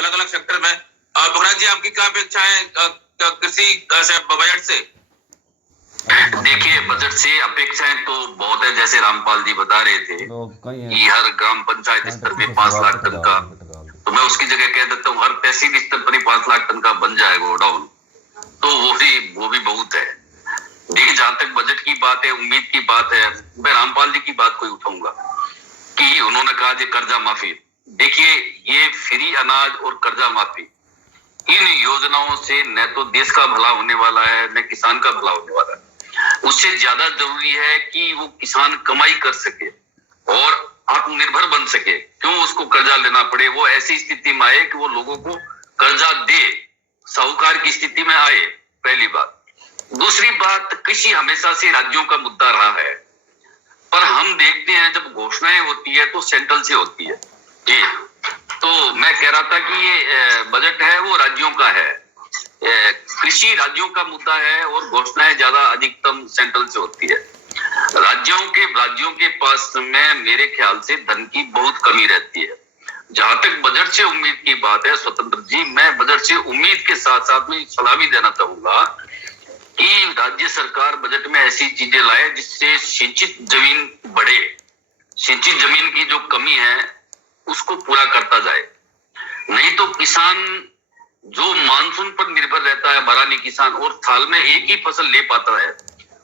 अलग अलग सेक्टर में। पुखराज जी, आपकी क्या अपेक्षा है कृषि बजट से? देखिए, बजट से अपेक्षाएं तो बहुत है, जैसे रामपाल जी बता रहे थे कि हर ग्राम पंचायत स्तर पे 5 लाख टन का, तो मैं उसकी जगह कह देता हूँ हर तहसील स्तर पर ही 5 लाख टन का बन जाए गोडाउन, तो वो भी बहुत है। देखिए, जहां तक बजट की बात है, उम्मीद की बात है, मैं रामपाल जी की बात को उठाऊंगा कि उन्होंने कहा कि कर्जा माफी। देखिए, ये फ्री अनाज और कर्जा माफी, इन योजनाओं से न तो देश का भला होने वाला है, न किसान का भला होने वाला है। उससे ज्यादा जरूरी है कि वो किसान कमाई कर सके और आत्मनिर्भर बन सके। क्यों उसको कर्जा लेना पड़े, वो ऐसी स्थिति में आए कि वो लोगों को कर्जा दे, साहूकार की स्थिति में आए, पहली बात। दूसरी बात, कृषि हमेशा से राज्यों का मुद्दा रहा है, पर हम देखते हैं जब घोषणाएं होती है तो सेंट्रल से होती है जी। तो मैं कह रहा था कि ये बजट है वो राज्यों का है, कृषि राज्यों का मुद्दा है और घोषणाएं ज्यादा अधिकतम सेंट्रल से होती है। राज्यों के पास में मेरे ख्याल से धन की बहुत कमी रहती है। जहां तक बजट से उम्मीद की बात है स्वतंत्र जी, मैं बजट से उम्मीद के साथ साथ में सलाह भी देना चाहूंगा कि राज्य सरकार बजट में ऐसी चीजें लाए जिससे सिंचित जमीन बढ़े, सिंचित जमीन की जो कमी है उसको पूरा करता जाए। नहीं तो किसान जो मानसून पर निर्भर रहता है, भरानी किसान, और साल में एक ही फसल ले पाता है,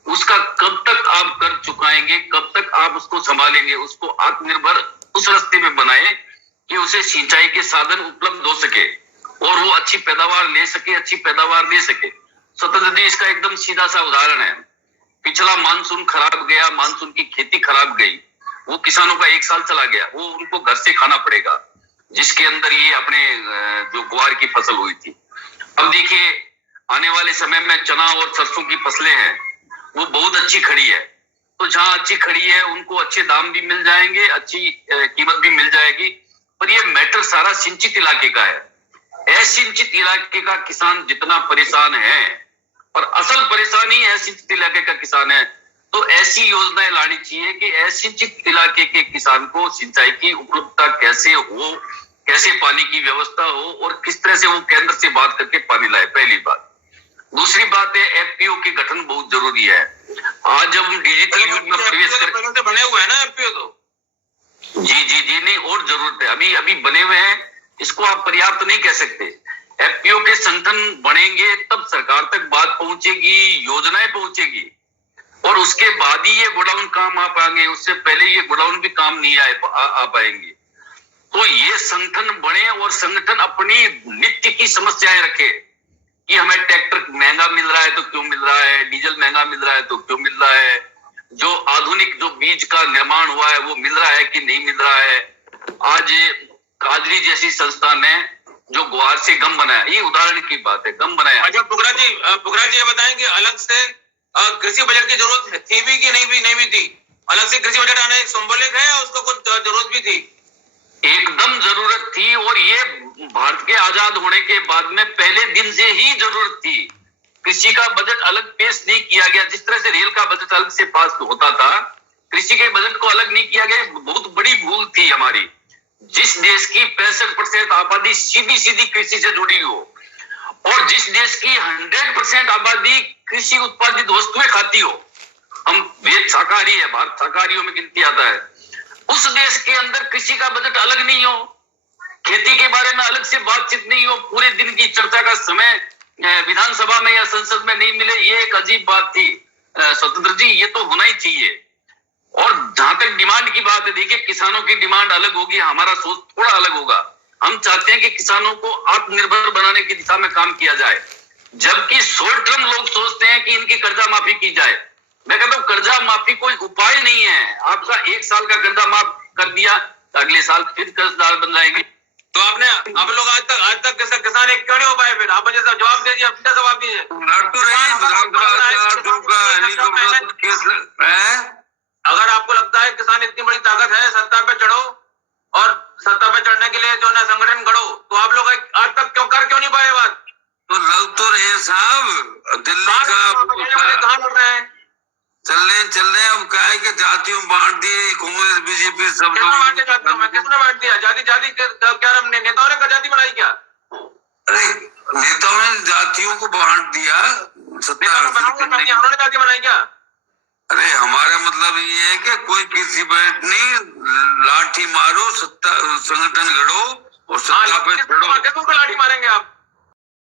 उसका कब तक आप कर चुकाएंगे, कब तक आप उसको संभालेंगे, उसको आत्मनिर्भर उस रास्ते में बनाए कि उसे सिंचाई के साधन उपलब्ध हो सके और वो अच्छी पैदावार ले सके, अच्छी पैदावार दे सके। स्वतंत्र जी, इसका एकदम सीधा सा उदाहरण है, पिछला मानसून खराब गया, मानसून की खेती खराब गई, वो किसानों का 1 साल चला गया, वो उनको घर से खाना पड़ेगा, जिसके अंदर ये अपने जो ग्वार की फसल हुई थी। अब देखिए, आने वाले समय में चना और सरसों की फसलें हैं, वो बहुत अच्छी खड़ी है, तो जहां अच्छी खड़ी है उनको अच्छे दाम भी मिल जाएंगे, अच्छी कीमत भी मिल जाएगी। पर ये मैटर सारा सिंचित इलाके का है। असिंचित इलाके का किसान जितना परेशान है, और असल परेशानी असिंचित इलाके का किसान है, तो ऐसी योजनाएं लानी चाहिए कि असिंचित इलाके के किसान को सिंचाई की उपलब्धता कैसे हो, कैसे पानी की व्यवस्था हो और किस तरह से वो केंद्र से बात करके पानी लाए, पहली बात। दूसरी बात है, एफपीओ के गठन बहुत जरूरी है। आज हम डिजिटल युग में प्रवेश कर बने हुए हैं ना एफपीओ, तो जी नहीं, और जरूरत है, अभी बने हुए हैं, इसको आप पर्याप्त नहीं कह सकते। एफपीओ के संगठन बनेंगे तब सरकार तक बात पहुंचेगी, योजनाएं पहुंचेगी, और उसके बाद ही ये गोडाउन काम आ पाएंगे, उससे पहले ये गोडाउन भी काम नहीं आ पाएंगे। तो ये संगठन बने और संगठन अपनी नित्य की समस्याएं रखे कि हमें ट्रैक्टर महंगा मिल रहा है तो क्यों मिल रहा है, डीजल महंगा मिल रहा है तो क्यों मिल रहा है, जो आधुनिक जो बीज का निर्माण हुआ है वो मिल रहा है कि नहीं मिल रहा है। आज काजरी जैसी संस्था ने जो ग्वार से गम बनाया, ये उदाहरण की बात है, गम बनाया। अच्छा पुखराज जी ये बताएं कि अलग से कृषि बजट की जरूरत थी भी कि नहीं भी थी? अलग से कृषि बजट आने सिंबॉलिक है या उसको कुछ जरूरत भी थी? एकदम जरूरत थी, और ये भारत के आजाद होने के बाद में पहले दिन से ही जरूरत थी। कृषि का बजट अलग पेश नहीं किया गया, जिस तरह से रेल का बजट अलग से पास होता था, कृषि के बजट को अलग नहीं किया गया। बहुत बड़ी भूल थी हमारी। जिस देश की 65% आबादी सीधी कृषि से जुड़ी हो और जिस देश की 100% आबादी कृषि उत्पादित वस्तुएं खाती हो, हम वेद शाकाहारी है, भारत शाकाहारियों में गिनती आता है, उस देश के अंदर कृषि का बजट अलग नहीं हो, खेती के बारे में अलग से बातचीत नहीं हो, पूरे दिन की चर्चा का समय विधानसभा में या संसद में नहीं मिले, ये एक अजीब बात थी। स्वतंत्र जी, ये तो होना ही चाहिए। और जहां तक डिमांड की बात है, देखिए किसानों की डिमांड अलग होगी, हमारा सोच थोड़ा अलग होगा। हम चाहते हैं कि किसानों को आत्मनिर्भर बनाने की दिशा में काम किया जाए, जबकि शॉर्ट टर्म लोग सोचते हैं कि इनकी कर्जा माफी की जाए। मैं कहता हूँ कर्जा माफी कोई उपाय नहीं है। आपका 1 साल का कर्जा माफ कर दिया, अगले साल फिर कर्जदार बन जाएंगे। तो आप लोग आज तक किसान एक क्यों नहीं हो पाए? फिर आप मुझे जवाब दीजिए, अपना जवाब दीजिए। अगर आपको लगता है किसान इतनी बड़ी ताकत है, सत्ता पे चढ़ो और सत्ता पे चढ़ने के लिए जो ना संगठन गढ़ो, तो आप लोग आज तक क्यों नहीं पाए बात? तो लग तो रहे साहब, दिल्ली का कहाँ लड़ रहे हैं? चल रहे अब क्या है कि जातियों बांट दिए, कांग्रेस बीजेपी सब लोग। किसने बांट दिया? जाति क्या नेताओं ने जाति बनाई क्या? अरे नेताओं ने जातियों को बांट दिया सत्ता नेता हासिल बनाऊंगा करने जाति, के लिए। उन्होंने जाति बनाई क्या? अरे हमारा मतलब ये है कि कोई किसी पर नहीं, लाठी मारो, सत्ता संगठन गढ़ो और सत्ता पे चढ़ो। लाठी मारेंगे आप?